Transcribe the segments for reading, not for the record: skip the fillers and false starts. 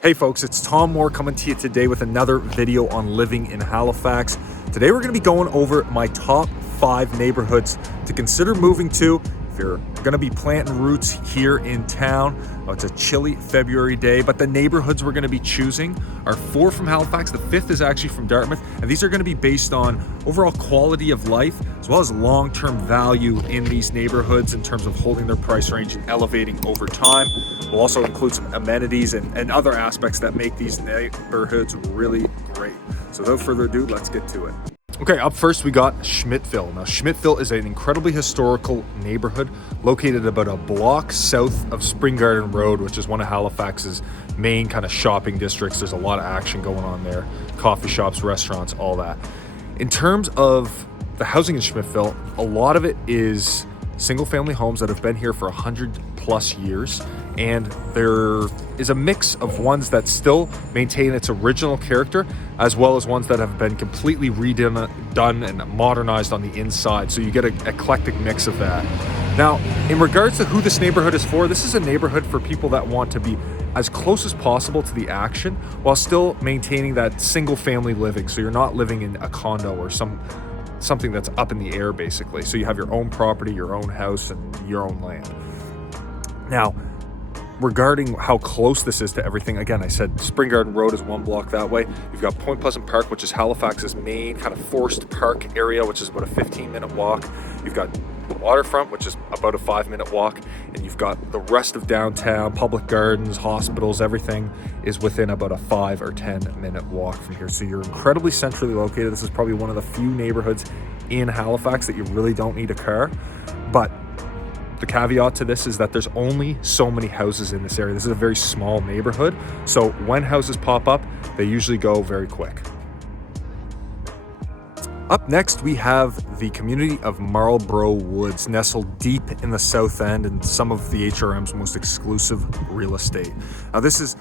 Hey folks, it's Tom Moore coming to you today with another video on living in Halifax. Today we're going to be going over my top 5 neighborhoods to consider moving to if you're going to be planting roots here in town. It's a chilly February day, but the neighborhoods we're going to be choosing are 4 from Halifax. The 5th is actually from Dartmouth, and these are going to be based on overall quality of life as well as long-term value in these neighborhoods in terms of holding their price range and elevating over time. We'll also include some amenities and other aspects that make these neighborhoods really great. So without further ado, let's get to it. Okay, up first we got Schmidtville. Now, Schmidtville is an incredibly historical neighborhood located about a block south of Spring Garden Road, which is one of Halifax's main kind of shopping districts. There's a lot of action going on there. Coffee shops, restaurants, all that. In terms of the housing in Schmidtville, a lot of it is single-family homes that have been here for 100+ years, and there is a mix of ones that still maintain its original character as well as ones that have been completely redone and modernized on the inside, so you get an eclectic mix of that. Now, in regards to who this neighborhood is for, this is a neighborhood for people that want to be as close as possible to the action while still maintaining that single-family living, so you're not living in a condo or something that's up in the air, basically. So you have your own property, your own house, and your own land. Now, regarding how close this is to everything, again, I said Spring Garden Road is 1 block that way. You've got Point Pleasant Park, which is Halifax's main kind of forest park area, which is about a 15-minute walk. You've got the waterfront, which is about a 5-minute walk, and you've got the rest of downtown, public gardens, hospitals, everything is within about a 5 or 10-minute walk from here. So you're incredibly centrally located. This is probably one of the few neighborhoods in Halifax that you really don't need a car. But the caveat to this is that there's only so many houses in this area. This is a very small neighborhood, so when houses pop up, they usually go very quick. Up next, we have the community of Marlborough Woods, nestled deep in the south end and some of the HRM's most exclusive real estate. Now, this is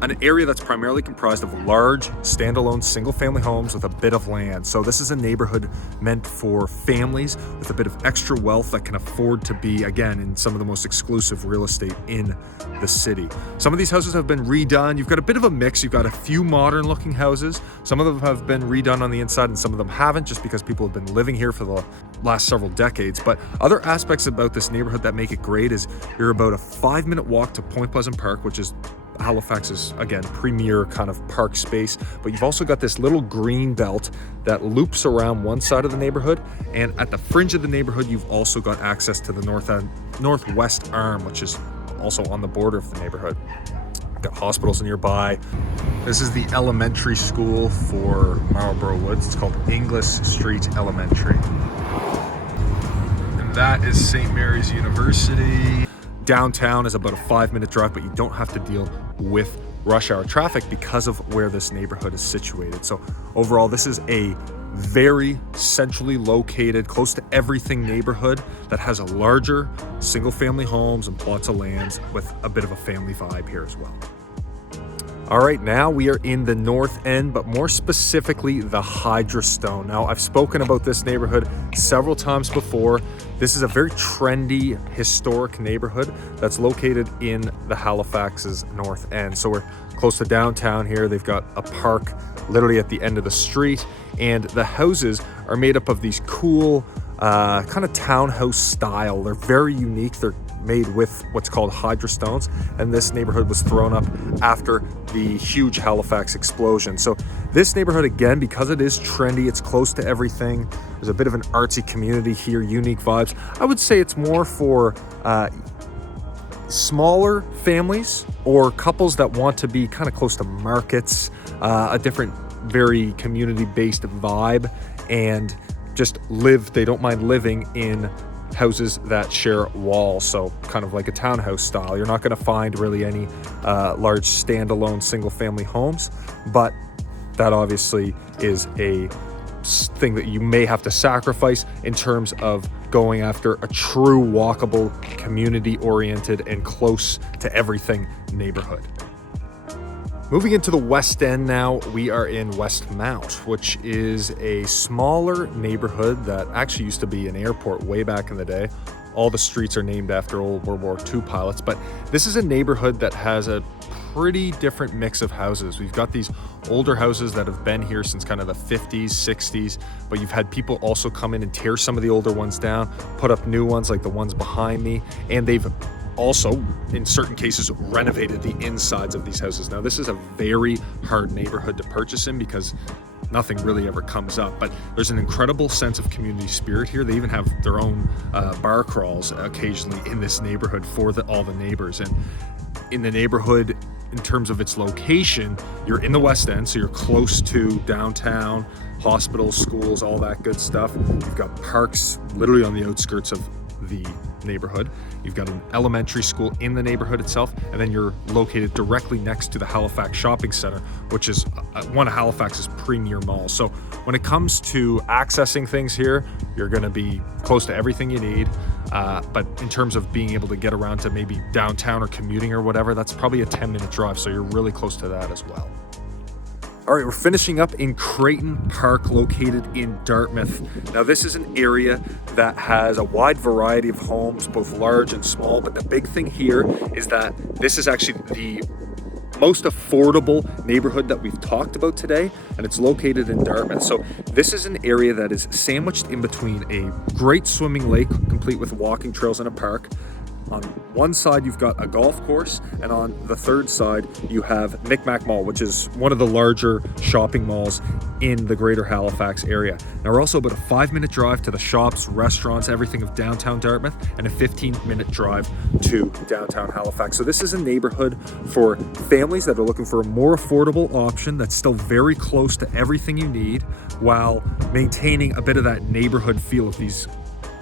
an area that's primarily comprised of large, standalone, single-family homes with a bit of land. So this is a neighborhood meant for families with a bit of extra wealth that can afford to be, again, in some of the most exclusive real estate in the city. Some of these houses have been redone. You've got a bit of a mix. You've got a few modern-looking houses. Some of them have been redone on the inside, and some of them haven't, just because people have been living here for the last several decades. But other aspects about this neighborhood that make it great is you're about a 5-minute walk to Point Pleasant Park, which is Halifax's, again, premier kind of park space, but you've also got this little green belt that loops around one side of the neighborhood, and at the fringe of the neighborhood you've also got access to the northwest arm, which is also on the border of the neighborhood. Got hospitals nearby. This is the elementary school for Marlborough Woods. It's called Inglis Street Elementary, and that is St. Mary's University. Downtown is about a 5-minute drive, but you don't have to deal with rush hour traffic because of where this neighborhood is situated. So overall, this is a very centrally located, close to everything neighborhood that has a larger single-family homes and plots of lands with a bit of a family vibe here as well. All right, now we are in the north end, but more specifically the Hydrostone. Now, I've spoken about this neighborhood several times before. This is a very trendy, historic neighborhood that's located in the Halifax's north end. So we're close to downtown here. They've got a park literally at the end of the street, and the houses are made up of these cool kind of townhouse style. They're very unique. They're made with what's called hydrostones, and this neighborhood was thrown up after the huge Halifax explosion. So this neighborhood, again, because it is trendy, it's close to everything, there's a bit of an artsy community here, unique vibes. I would say it's more for smaller families or couples that want to be kind of close to markets, a different, very community-based vibe, and just they don't mind living in houses that share walls, so kind of like a townhouse style. You're not going to find really any large standalone single-family homes, but that obviously is a thing that you may have to sacrifice in terms of going after a true walkable, community-oriented, and close to everything neighborhood. Moving into the West End now, we are in Westmount, which is a smaller neighborhood that actually used to be an airport way back in the day. All the streets are named after old World War II pilots, but this is a neighborhood that has a pretty different mix of houses. We've got these older houses that have been here since kind of the 50s, 60s, but you've had people also come in and tear some of the older ones down, put up new ones like the ones behind me, and they've also, in certain cases, renovated the insides of these houses. Now, this is a very hard neighborhood to purchase in because nothing really ever comes up, but there's an incredible sense of community spirit here. They even have their own bar crawls occasionally in this neighborhood for all the neighbors. And in the neighborhood, in terms of its location, you're in the West End, so you're close to downtown, hospitals, schools, all that good stuff. You've got parks literally on the outskirts of the neighborhood. You've got an elementary school in the neighborhood itself, and then you're located directly next to the Halifax Shopping Center, which is one of Halifax's premier malls. So when it comes to accessing things here, you're going to be close to everything you need. But in terms of being able to get around to maybe downtown or commuting or whatever, that's probably a 10-minute drive. So you're really close to that as well. All right, we're finishing up in Crichton Park, located in Dartmouth. Now, this is an area that has a wide variety of homes, both large and small, but the big thing here is that this is actually the most affordable neighborhood that we've talked about today, and it's located in Dartmouth. So this is an area that is sandwiched in between a great swimming lake, complete with walking trails and a park. On one side, you've got a golf course, and on the third side, you have Micmac Mall, which is one of the larger shopping malls in the greater Halifax area. Now, we're also about a 5-minute drive to the shops, restaurants, everything of downtown Dartmouth, and a 15-minute drive to downtown Halifax. So this is a neighborhood for families that are looking for a more affordable option that's still very close to everything you need, while maintaining a bit of that neighborhood feel of these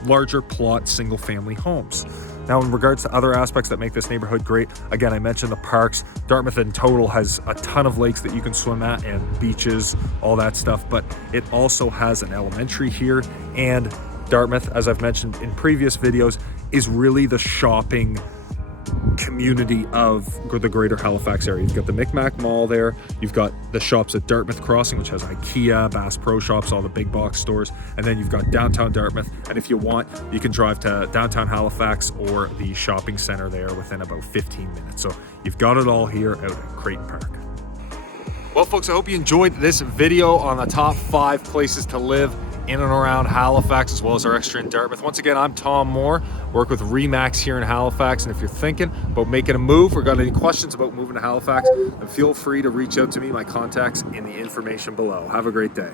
larger plot single-family homes. Now, in regards to other aspects that make this neighborhood great, again, I mentioned the parks. Dartmouth in total has a ton of lakes that you can swim at and beaches, all that stuff, but it also has an elementary here, and Dartmouth, as I've mentioned in previous videos, is really the shopping community of the greater Halifax area. You've got the Micmac Mall there, you've got the shops at Dartmouth Crossing, which has IKEA, Bass Pro Shops, all the big box stores, and then you've got downtown Dartmouth, and if you want, you can drive to downtown Halifax or the shopping center there within about 15 minutes. So you've got it all here out at Crichton Park. Well, folks, I hope you enjoyed this video on the top 5 places to live in and around Halifax, as well as our extra in Dartmouth. Once again, I'm Tom Moore, work with Remax here in Halifax, and if you're thinking about making a move or got any questions about moving to Halifax, then feel free to reach out to me. My contact's in the information below. Have a great day.